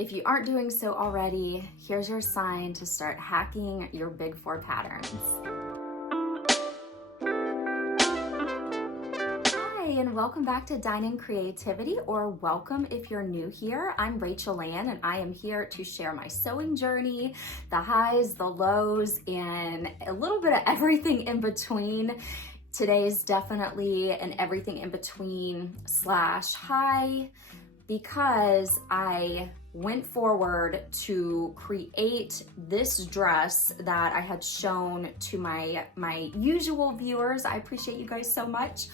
If you aren't doing so already, here's your sign to start hacking your Big Four patterns. Hi, and welcome back to Dine in Creativity, or welcome if you're new here. I'm Rachel Ann, and I am here to share my sewing journey, the highs, the lows, and a little bit of everything in between. Today's definitely an everything in between / high, because I went forward to create this dress that I had shown to my usual viewers. I appreciate you guys so much.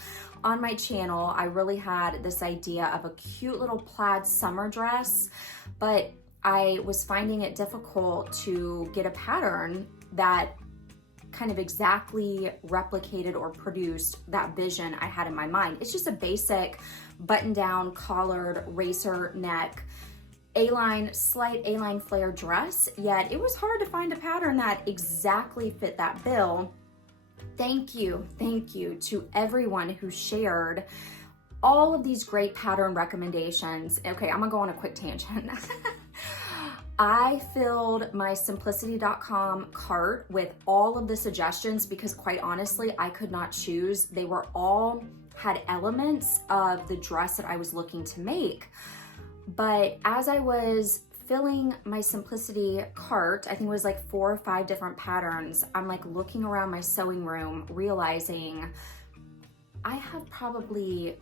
On my channel, I really had this idea of a cute little plaid summer dress, but I was finding it difficult to get a pattern that kind of exactly replicated or produced that vision I had in my mind. It's just a basic button-down, collared, racer neck, slight A-line flare dress, yet it was hard to find a pattern that exactly fit that bill. Thank you to everyone who shared all of these great pattern recommendations. Okay, I'm gonna go on a quick tangent. I filled my simplicity.com cart with all of the suggestions because quite honestly, I could not choose. They were all had elements of the dress that I was looking to make. But as I was filling my Simplicity cart, I think it was like 4 or 5 different patterns, I'm like looking around my sewing room, realizing I have probably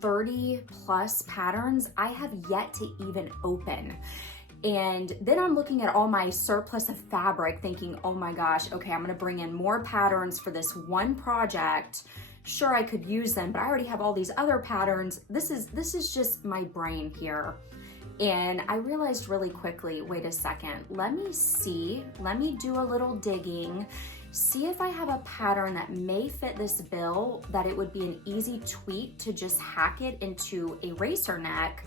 30 plus patterns I have yet to even open. And then I'm looking at all my surplus of fabric thinking, oh my gosh, okay, I'm gonna bring in more patterns for this one project. Sure, I could use them, but I already have all these other patterns. This is just my brain here. And I realized really quickly, wait a second, let me do a little digging, see if I have a pattern that may fit this bill, that it would be an easy tweak to just hack it into a racer neck,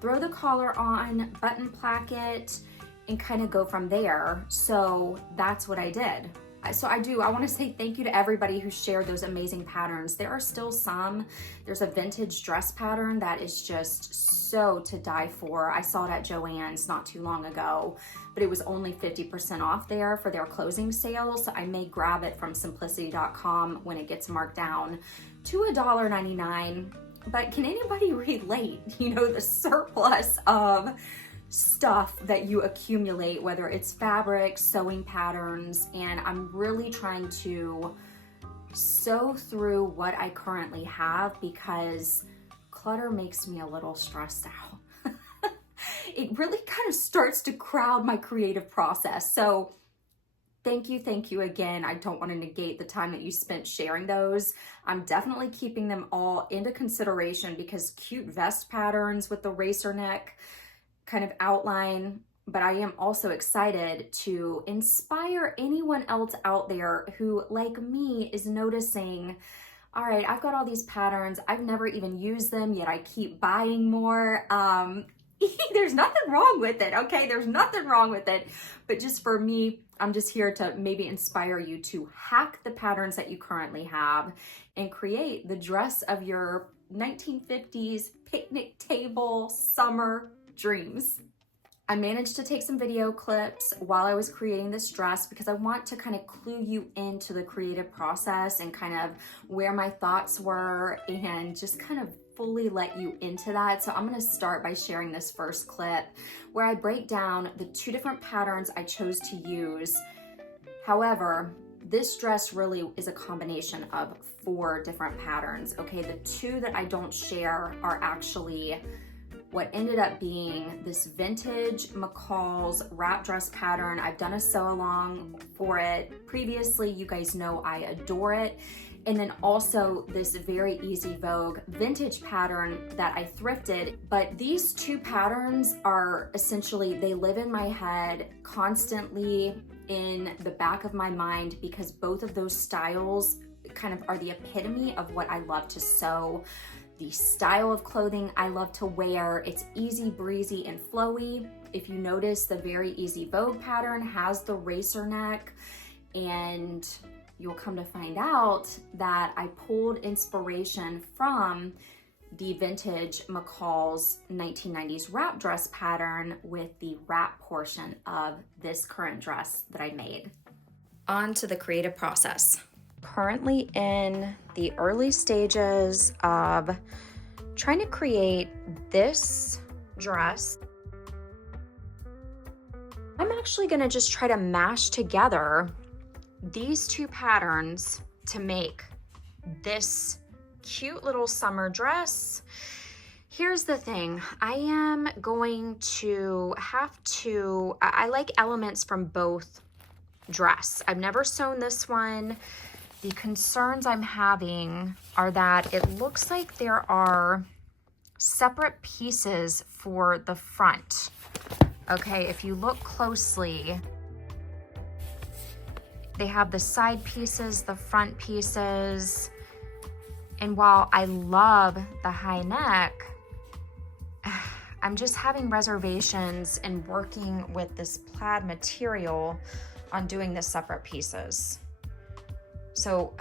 throw the collar on, button placket, and kind of go from there. So that's what I did. So I want to say thank you to everybody who shared those amazing patterns. There are still some. There's a vintage dress pattern that is just so to die for. I saw it at Joann's not too long ago, but it was only 50% off there for their closing sale. So I may grab it from simplicity.com when it gets marked down to $1.99. But can anybody relate? You know, the surplus of stuff that you accumulate, whether it's fabric, sewing patterns, and I'm really trying to sew through what I currently have because clutter makes me a little stressed out. It really kind of starts to crowd my creative process. So thank you again. I don't want to negate the time that you spent sharing those. I'm definitely keeping them all into consideration because cute vest patterns with the racer neck kind of outline, but I am also excited to inspire anyone else out there who, like me, is noticing, all right, I've got all these patterns, I've never even used them, yet I keep buying more. There's nothing wrong with it, okay? There's nothing wrong with it, but just for me, I'm just here to maybe inspire you to hack the patterns that you currently have and create the dress of your 1950s picnic table summer dreams. I managed to take some video clips while I was creating this dress because I want to kind of clue you into the creative process and kind of where my thoughts were and just kind of fully let you into that. So I'm going to start by sharing this first clip where I break down the 2 different patterns I chose to use. However, this dress really is a combination of 4 different patterns. Okay, the 2 that I don't share are actually what ended up being this vintage McCall's wrap dress pattern. I've done a sew along for it previously. You guys know I adore it. And then also this very easy Vogue vintage pattern that I thrifted. But these 2 patterns are essentially, they live in my head constantly in the back of my mind because both of those styles kind of are the epitome of what I love to sew. The style of clothing I love to wear. It's easy, breezy, and flowy. If you notice, the very easy Vogue pattern has the racer neck, and you'll come to find out that I pulled inspiration from the vintage McCall's 1990s wrap dress pattern with the wrap portion of this current dress that I made. On to the creative process. Currently in the early stages of trying to create this dress. I'm actually gonna just try to mash together these two patterns to make this cute little summer dress. Here's the thing, I am going to have to, I like elements from both dress. I've never sewn this one. The concerns I'm having are that it looks like there are separate pieces for the front. Okay, if you look closely, they have the side pieces, the front pieces. And while I love the high neck, I'm just having reservations in working with this plaid material on doing the separate pieces. So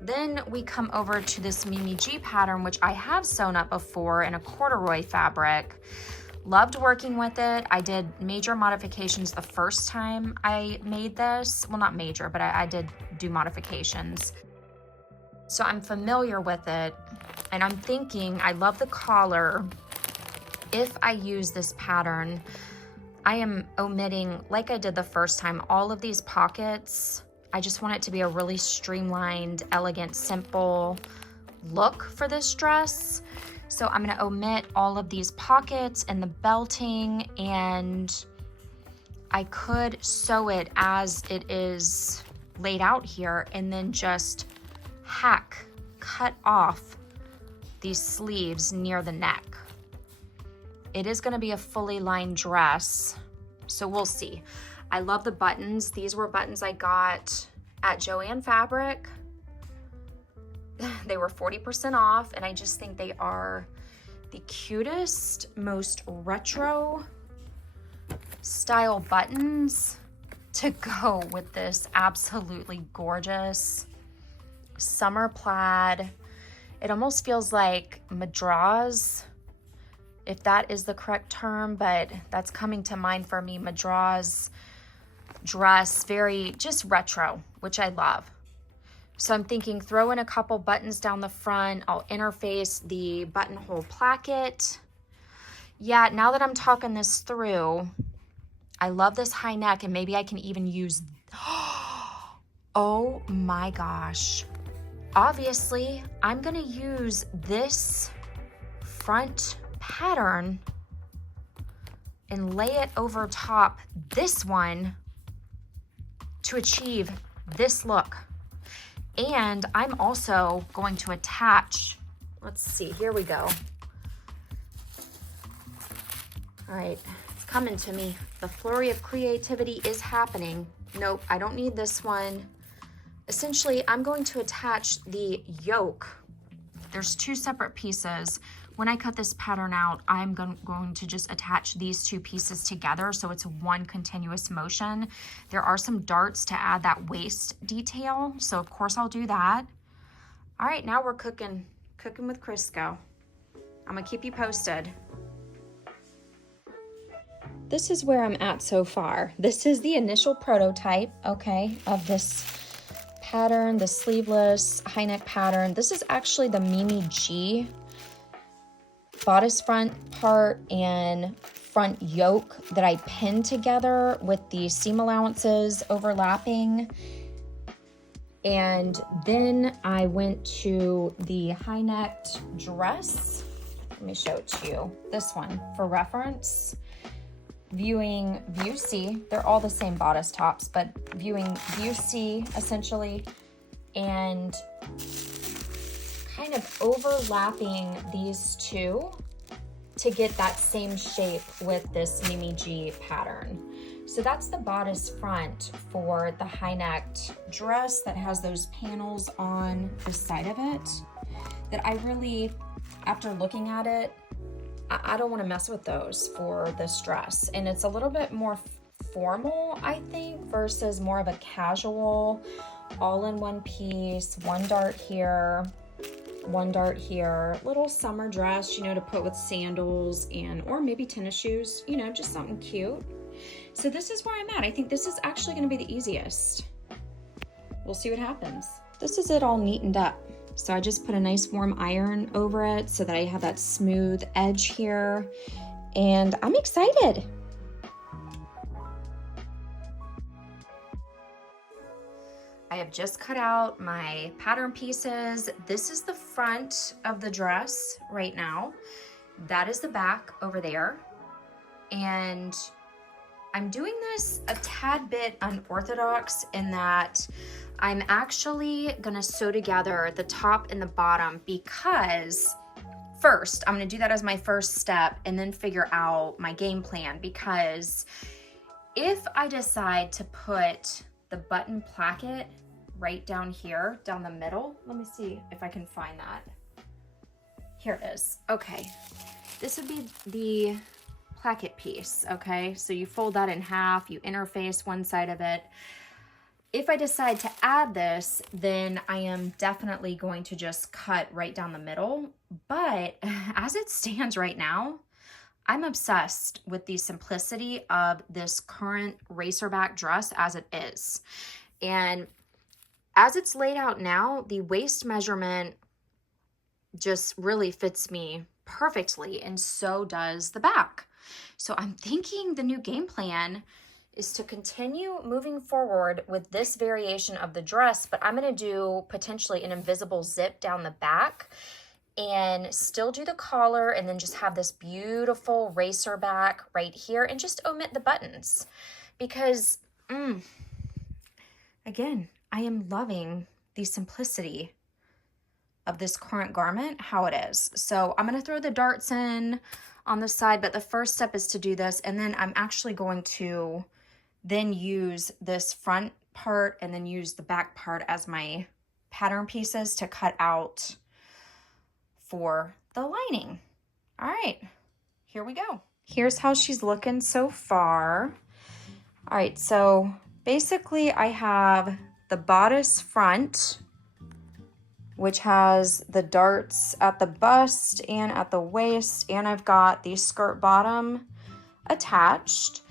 then we come over to this Mimi G pattern, which I have sewn up before in a corduroy fabric. Loved working with it. I did major modifications the first time I made this. Well, not major, but I did do modifications. So I'm familiar with it, and I'm thinking, I love the collar. If I use this pattern, I am omitting, like I did the first time, all of these pockets. I just want it to be a really streamlined, elegant, simple look for this dress. So I'm gonna omit all of these pockets and the belting, and I could sew it as it is laid out here and then just cut off these sleeves near the neck. It is gonna be a fully lined dress, so we'll see. I love the buttons. These were buttons I got at Joann Fabric. They were 40% off, and I just think they are the cutest, most retro style buttons to go with this absolutely gorgeous summer plaid. It almost feels like madras, if that is the correct term, but that's coming to mind for me. Madras dress, very just retro, which I love. So I'm thinking throw in a couple buttons down the front. I'll interface the buttonhole placket. Yeah, now that I'm talking this through, I love this high neck, and maybe I can even use, oh my gosh. Obviously, I'm gonna use this front pattern and lay it over top this one to achieve this look. And I'm also going to attach, let's see, here we go. All right, it's coming to me. The flurry of creativity is happening. Nope, I don't need this one. Essentially, I'm going to attach the yoke. There's two separate pieces. When I cut this pattern out, I'm going to just attach these two pieces together so it's one continuous motion. There are some darts to add that waist detail, so of course I'll do that. All right, now we're cooking with Crisco. I'm gonna keep you posted. This is where I'm at so far. This is the initial prototype, okay, of this pattern, the sleeveless high neck pattern. This is actually the Mimi G bodice front part and front yoke that I pinned together with the seam allowances overlapping. And then I went to the high necked dress. Let me show it to you. This one for reference. Viewing view C, they're all the same bodice tops, but viewing view C essentially, and kind of overlapping these two to get that same shape with this Mimi G pattern. So that's the bodice front for the high necked dress that has those panels on the side of it that I really, after looking at it, I don't want to mess with those for this dress. And it's a little bit more formal, I think, versus more of a casual, all in one piece, one dart here. one dart here, little summer dress, you know, to put with sandals or maybe tennis shoes, you know, just something cute. So this is where I'm at. I think this is actually gonna be the easiest. We'll see what happens. This is it all neatened up. So I just put a nice warm iron over it so that I have that smooth edge here, and I'm excited. I have just cut out my pattern pieces. This is the front of the dress right now. That is the back over there. And I'm doing this a tad bit unorthodox in that I'm actually gonna sew together the top and the bottom, because first, I'm gonna do that as my first step and then figure out my game plan, because if I decide to put the button placket right down here, down the middle, let me see if I can find that. Here it is. Okay, this would be the placket piece, okay? So you fold that in half, you interface one side of it. If I decide to add this, then I am definitely going to just cut right down the middle. But as it stands right now, I'm obsessed with the simplicity of this current racerback dress as it is. And as it's laid out now, the waist measurement just really fits me perfectly, and so does the back. So I'm thinking the new game plan is to continue moving forward with this variation of the dress, but I'm gonna do potentially an invisible zip down the back and still do the collar, and then just have this beautiful racer back right here and just omit the buttons, because again, I am loving the simplicity of this current garment, how it is. So I'm gonna throw the darts in on the side, but the first step is to do this, and then I'm actually going to then use this front part and then use the back part as my pattern pieces to cut out for the lining. All right, here we go. Here's how she's looking so far. All right, so basically I have the bodice front, which has the darts at the bust and at the waist, and I've got the skirt bottom attached.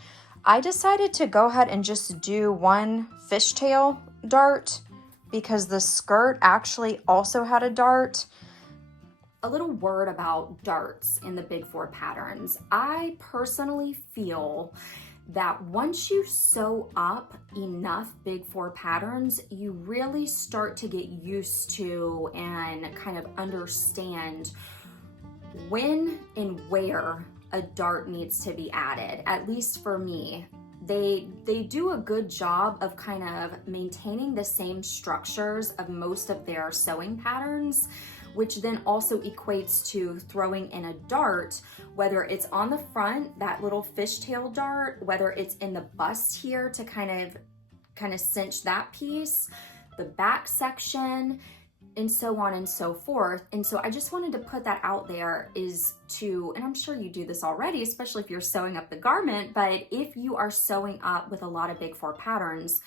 I decided to go ahead and just do one fishtail dart because the skirt actually also had a dart. A little word about darts in the Big Four patterns. I personally feel that once you sew up enough Big Four patterns, you really start to get used to and kind of understand when and where a dart needs to be added. At least for me, they do a good job of kind of maintaining the same structures of most of their sewing patterns, which then also equates to throwing in a dart, whether it's on the front, that little fishtail dart, whether it's in the bust here to kind of cinch that piece, the back section, and so on and so forth. And so I just wanted to put that out there, is to, and I'm sure you do this already, especially if you're sewing up the garment, but if you are sewing up with a lot of Big Four patterns,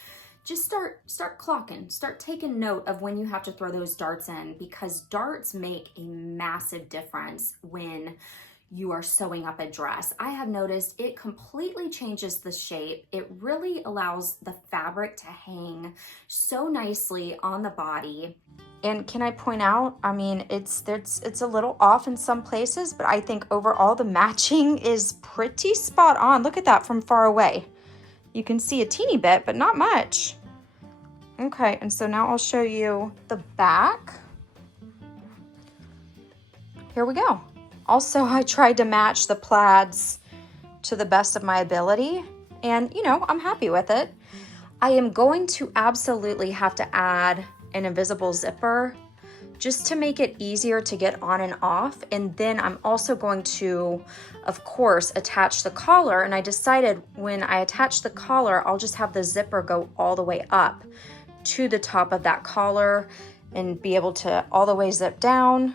just start clocking, start taking note of when you have to throw those darts in, because darts make a massive difference when you are sewing up a dress. I have noticed it completely changes the shape. It really allows the fabric to hang so nicely on the body. And can I point out, I mean, it's a little off in some places, but I think overall the matching is pretty spot on. Look at that from far away. You can see a teeny bit, but not much. Okay, and so now I'll show you the back. Here we go. Also, I tried to match the plaids to the best of my ability, and you know, I'm happy with it. I am going to absolutely have to add an invisible zipper just to make it easier to get on and off. And then I'm also going to, of course, attach the collar. And I decided when I attach the collar, I'll just have the zipper go all the way up to the top of that collar and be able to all the way zip down.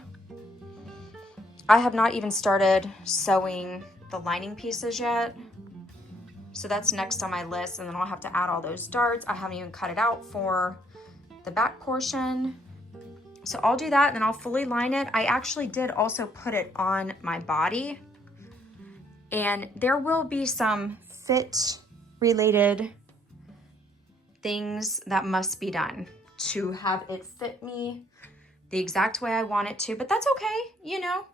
I have not even started sewing the lining pieces yet. So that's next on my list, and then I'll have to add all those darts. I haven't even cut it out for the back portion. So I'll do that and then I'll fully line it. I actually did also put it on my body, and there will be some fit related things that must be done to have it fit me the exact way I want it to, but that's okay, you know.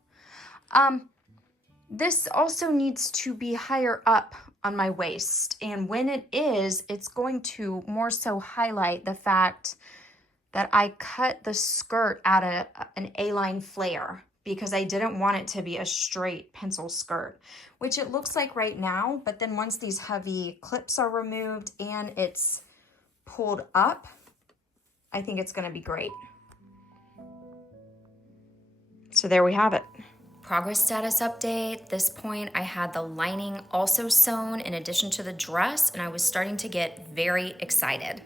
This also needs to be higher up on my waist, and when it is, it's going to more so highlight the fact that I cut the skirt at an A-line flare because I didn't want it to be a straight pencil skirt, which it looks like right now, but then once these heavy clips are removed and it's pulled up, I think it's gonna be great. So there we have it. Progress status update. At this point, I had the lining also sewn in addition to the dress, and I was starting to get very excited.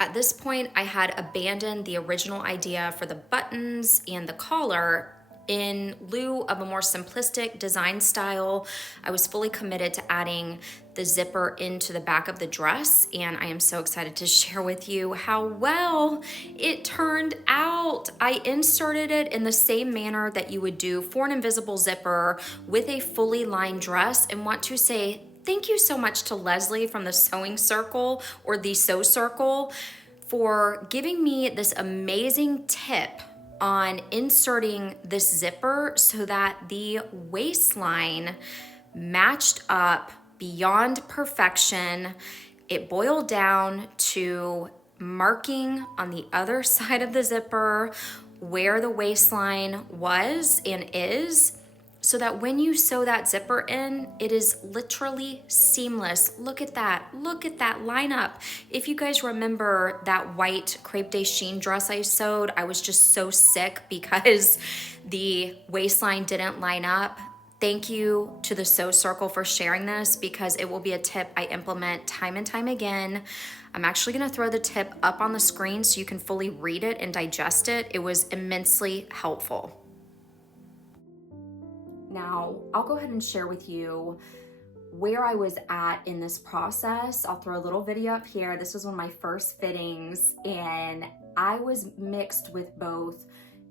At this point, I had abandoned the original idea for the buttons and the collar. In lieu of a more simplistic design style, I was fully committed to adding the zipper into the back of the dress, and I am so excited to share with you how well it turned out. I inserted it in the same manner that you would do for an invisible zipper with a fully lined dress, and want to say thank you so much to Leslie from the Sewing Circle, or the Sew Circle, for giving me this amazing tip on inserting this zipper so that the waistline matched up beyond perfection. It boiled down to marking on the other side of the zipper where the waistline was and is, so that when you sew that zipper in, it is literally seamless. Look at that lineup. If you guys remember that white crepe de chine dress I sewed, I was just so sick because the waistline didn't line up. Thank you to the Sew Circle for sharing this, because it will be a tip I implement time and time again. I'm actually gonna throw the tip up on the screen so you can fully read it and digest it. It was immensely helpful. Now, I'll go ahead and share with you where I was at in this process. I'll throw a little video up here. This was one of my first fittings, and I was mixed with both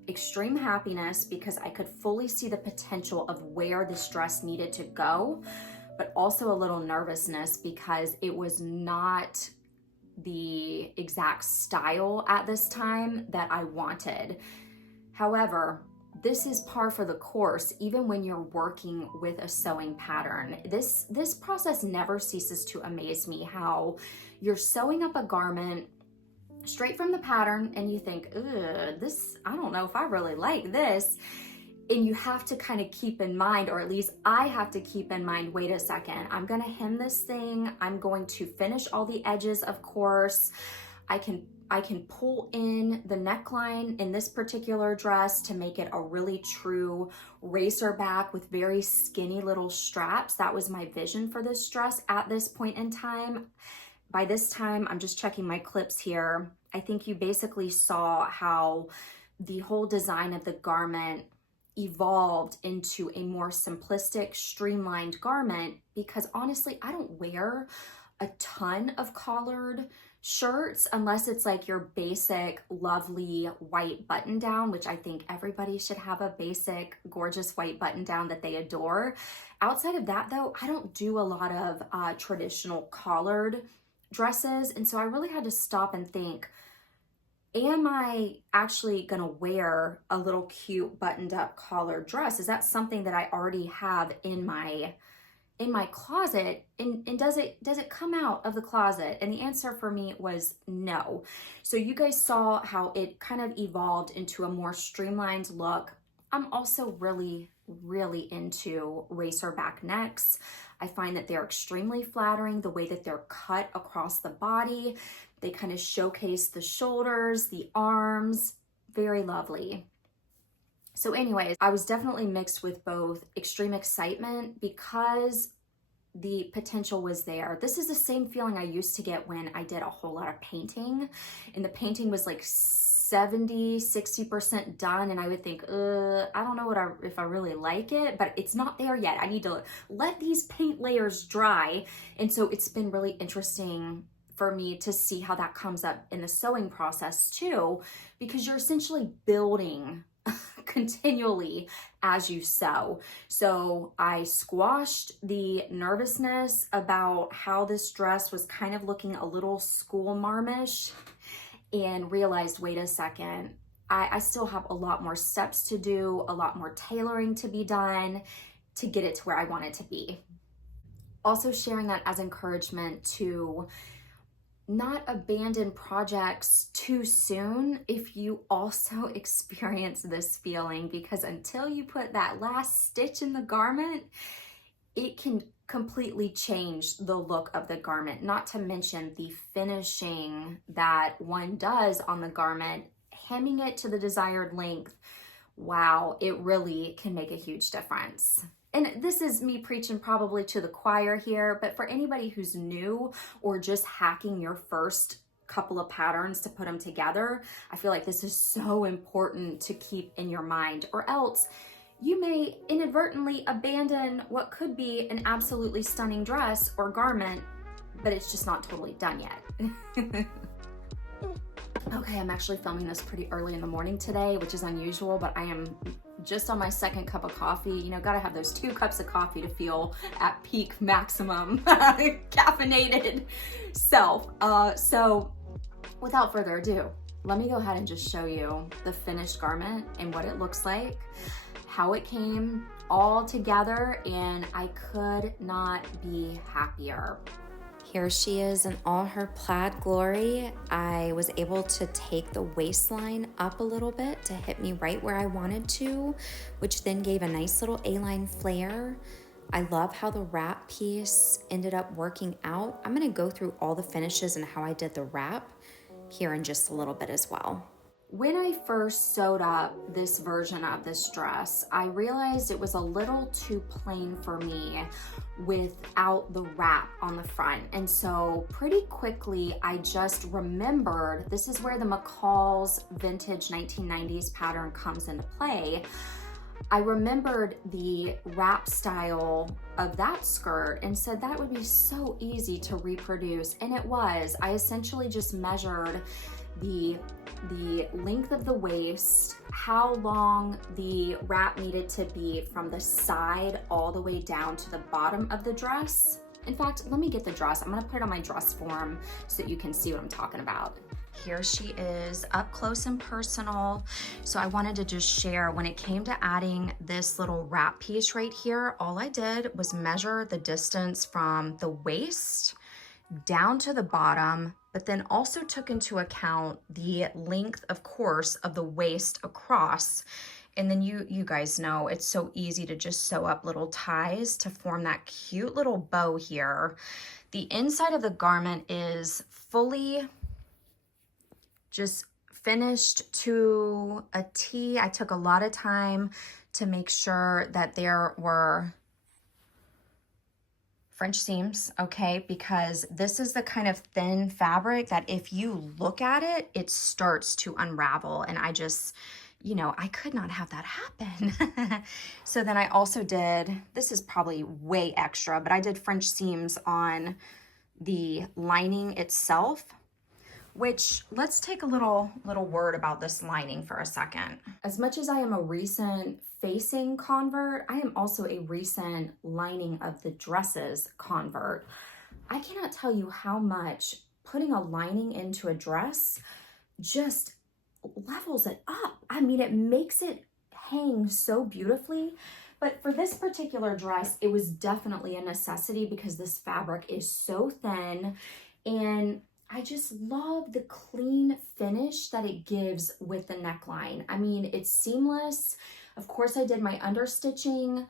extreme happiness because I could fully see the potential of where this dress needed to go, but also a little nervousness because it was not the exact style at this time that I wanted. However, this is par for the course, even when you're working with a sewing pattern. This process never ceases to amaze me, how you're sewing up a garment straight from the pattern and you think, this, I don't know if I really like this. And you have to kind of keep in mind, or at least I have to keep in mind, wait a second, I'm gonna hem this thing. I'm going to finish all the edges, of course. I can pull in the neckline in this particular dress to make it a really true racer back with very skinny little straps. That was my vision for this dress at this point in time. By this time, I'm just checking my clips here. I think you basically saw how the whole design of the garment evolved into a more simplistic, streamlined garment, because honestly, I don't wear a ton of collared shirts unless it's like your basic lovely white button down, which I think everybody should have a basic gorgeous white button down that they adore. Outside of that though, I don't do a lot of traditional collared dresses, and so I really had to stop and think, am I actually gonna wear a little cute buttoned up collared dress? Is that something that I already have in my closet, and does it come out of the closet? And the answer for me was no. So you guys saw how it kind of evolved into a more streamlined look. I'm also really into racer back necks. I find that they're extremely flattering, the way that they're cut across the body. They kind of showcase the shoulders, the arms, very lovely. So anyways, I was definitely mixed with both extreme excitement because the potential was there. This is the same feeling I used to get when I did a whole lot of painting, and the painting was like 70-60% done, and I would think, I don't know if I really like it, but it's not there yet. I need to let these paint layers dry. And so it's been really interesting for me to see how that comes up in the sewing process too, because you're essentially building continually as you sew. So I squashed the nervousness about how this dress was kind of looking a little school marmish and realized, wait a second, I still have a lot more steps to do, a lot more tailoring to be done to get it to where I want it to be. Also sharing that as encouragement to not abandon projects too soon if you also experience this feeling, because until you put that last stitch in the garment, it can completely change the look of the garment, not to mention the finishing that one does on the garment, hemming it to the desired length. Wow, it really can make a huge difference. And this is me preaching probably to the choir here, but for anybody who's new or just hacking your first couple of patterns to put them together, I feel like this is so important to keep in your mind, or else you may inadvertently abandon what could be an absolutely stunning dress or garment, but it's just not totally done yet. Okay, I'm actually filming this pretty early in the morning today, which is unusual, but I am just on my second cup of coffee. You know, gotta have those 2 cups of coffee to feel at peak maximum caffeinated self. So without further ado, let me go ahead and just show you the finished garment and what it looks like, how it came all together, and I could not be happier. Here she is in all her plaid glory. I was able to take the waistline up a little bit to hit me right where I wanted to, which then gave a nice little A-line flare. I love how the wrap piece ended up working out. I'm gonna go through all the finishes and how I did the wrap here in just a little bit as well. When I first sewed up this version of this dress, I realized it was a little too plain for me without the wrap on the front. And so pretty quickly, I just remembered, this is where the McCall's vintage 1990s pattern comes into play. I remembered the wrap style of that skirt and said that would be so easy to reproduce. And it was. I essentially just measured the length of the waist, how long the wrap needed to be from the side all the way down to the bottom of the dress. In fact, let me get the dress. I'm gonna put it on my dress form so that you can see what I'm talking about. Here she is up close and personal. So I wanted to just share, when it came to adding this little wrap piece right here, all I did was measure the distance from the waist down to the bottom, but then also took into account the length, of course, of the waist across. And then you guys know it's so easy to just sew up little ties to form that cute little bow here. The inside of the garment is fully just finished to a T. I took a lot of time to make sure that there were French seams, okay, because this is the kind of thin fabric that if you look at it, it starts to unravel, and I just, you know, I could not have that happen. So then I also did, this is probably way extra, but I did French seams on the lining itself, which, let's take a little word about this lining for a second. As much as I am a recent facing convert, I am also a recent lining of the dresses convert. I cannot tell you how much putting a lining into a dress just levels it up. I mean, it makes it hang so beautifully. But for this particular dress, it was definitely a necessity because this fabric is so thin, and I just love the clean finish that it gives with the neckline. I mean, it's seamless. Of course, I did my understitching.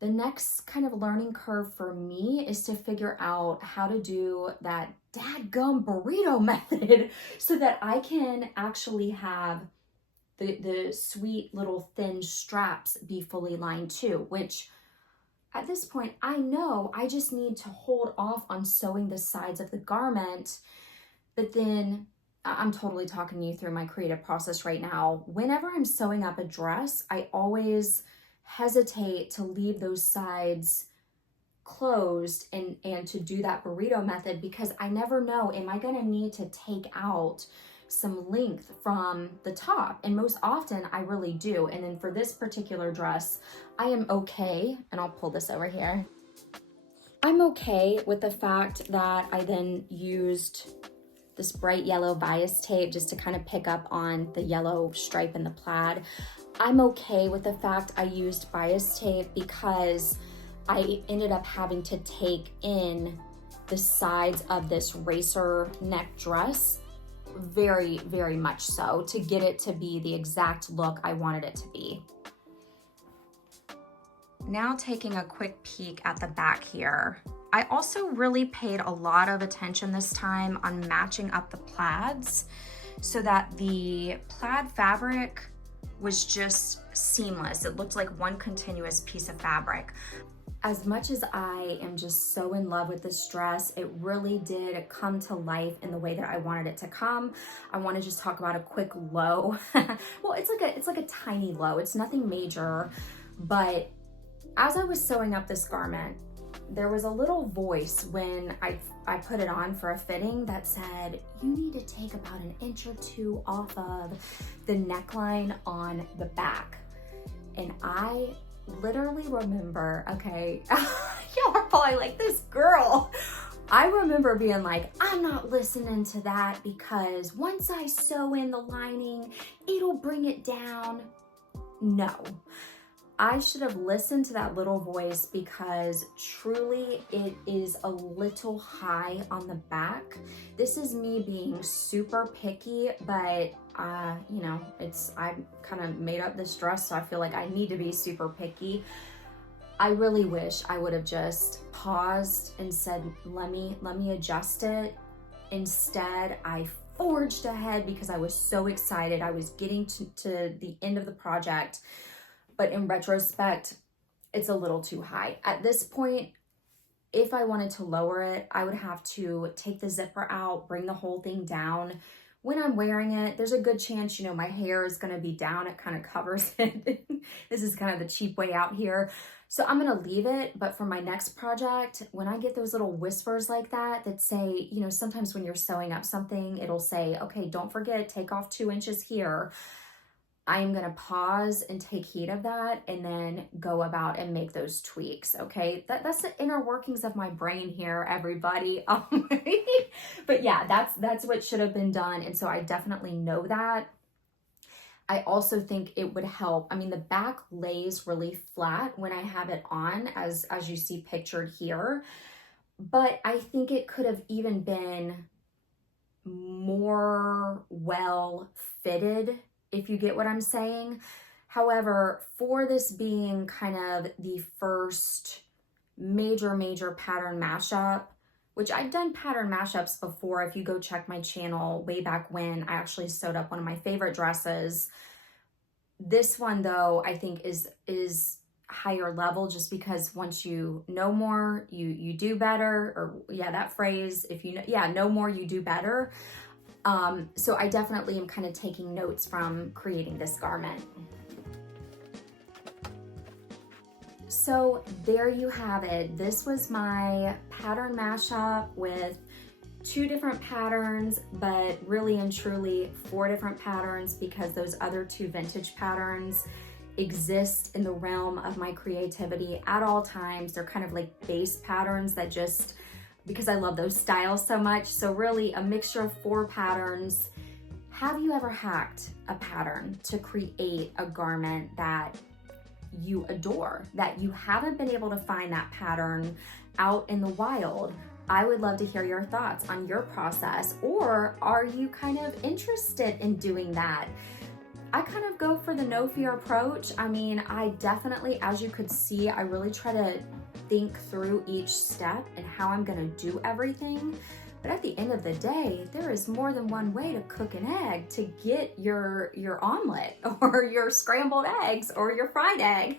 The next kind of learning curve for me is to figure out how to do that dadgum burrito method so that I can actually have the sweet little thin straps be fully lined too, which at this point, I know I just need to hold off on sewing the sides of the garment. But then I'm totally talking you through my creative process right now. Whenever I'm sewing up a dress, I always hesitate to leave those sides closed and to do that burrito method, because I never know, am I gonna need to take out some length from the top? And most often I really do. And then for this particular dress, I am okay, and I'll pull this over here. I'm okay with the fact that I then used this bright yellow bias tape just to kind of pick up on the yellow stripe in the plaid. I'm okay with the fact I used bias tape because I ended up having to take in the sides of this racer neck dress very, very much so to get it to be the exact look I wanted it to be. Now taking a quick peek at the back here, I also really paid a lot of attention this time on matching up the plaids so that the plaid fabric was just seamless. It looked like one continuous piece of fabric. As much as I am just so in love with this dress, it really did come to life in the way that I wanted it to come. I want to just talk about a quick low. Well, it's like a tiny low. It's nothing major, but as I was sewing up this garment, there was a little voice when I put it on for a fitting that said, you need to take about an inch or two off of the neckline on the back. And I literally remember, okay, y'all are probably like, this girl. I remember being like, I'm not listening to that because once I sew in the lining, it'll bring it down. No. I should have listened to that little voice because truly it is a little high on the back. This is me being super picky, but you know, I kind of made up this dress, so I feel like I need to be super picky. I really wish I would have just paused and said, let me adjust it. Instead, I forged ahead because I was so excited. I was getting to the end of the project. But in retrospect, it's a little too high. At this point, if I wanted to lower it, I would have to take the zipper out, bring the whole thing down. When I'm wearing it, there's a good chance, you know, my hair is gonna be down. It kind of covers it. This is kind of the cheap way out here. So I'm gonna leave it, but for my next project, when I get those little whispers like that say, you know, sometimes when you're sewing up something, it'll say, okay, don't forget, take off 2 inches here. I am gonna pause and take heed of that and then go about and make those tweaks, okay? That's the inner workings of my brain here, everybody. But yeah, that's what should have been done. And so I definitely know that. I also think it would help. I mean, the back lays really flat when I have it on, as you see pictured here. But I think it could have even been more well fitted, if you get what I'm saying. However, for this being kind of the first major pattern mashup, which I've done pattern mashups before. If you go check my channel way back when, I actually sewed up one of my favorite dresses. This one though, I think is higher level just because once you know more, you do better, or yeah, that phrase, if you know, yeah, know more, you do better. So I definitely am kind of taking notes from creating this garment. So there you have it. This was my pattern mashup with 2 different patterns, but really and truly 4 different patterns because those other 2 vintage patterns exist in the realm of my creativity at all times. They're kind of like base patterns that just, because I love those styles so much. So really a mixture of 4 patterns. Have you ever hacked a pattern to create a garment that you adore, that you haven't been able to find that pattern out in the wild? I would love to hear your thoughts on your process, or are you kind of interested in doing that? I kind of go for the no fear approach. I mean, I definitely, as you could see, I really try to think through each step and how I'm gonna do everything. But at the end of the day, there is more than one way to cook an egg to get your omelet or your scrambled eggs or your fried egg.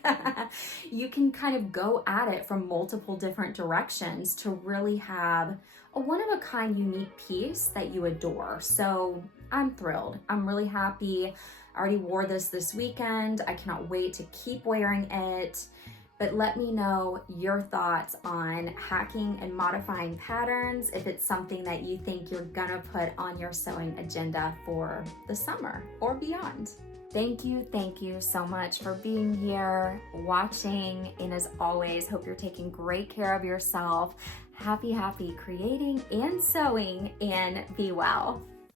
You can kind of go at it from multiple different directions to really have a one-of-a-kind unique piece that you adore. So I'm thrilled. I'm really happy. I already wore this weekend. I cannot wait to keep wearing it. but let me know your thoughts on hacking and modifying patterns if it's something that you think you're gonna put on your sewing agenda for the summer or beyond. Thank you so much for being here, watching, and as always, hope you're taking great care of yourself. Happy creating and sewing, and be well.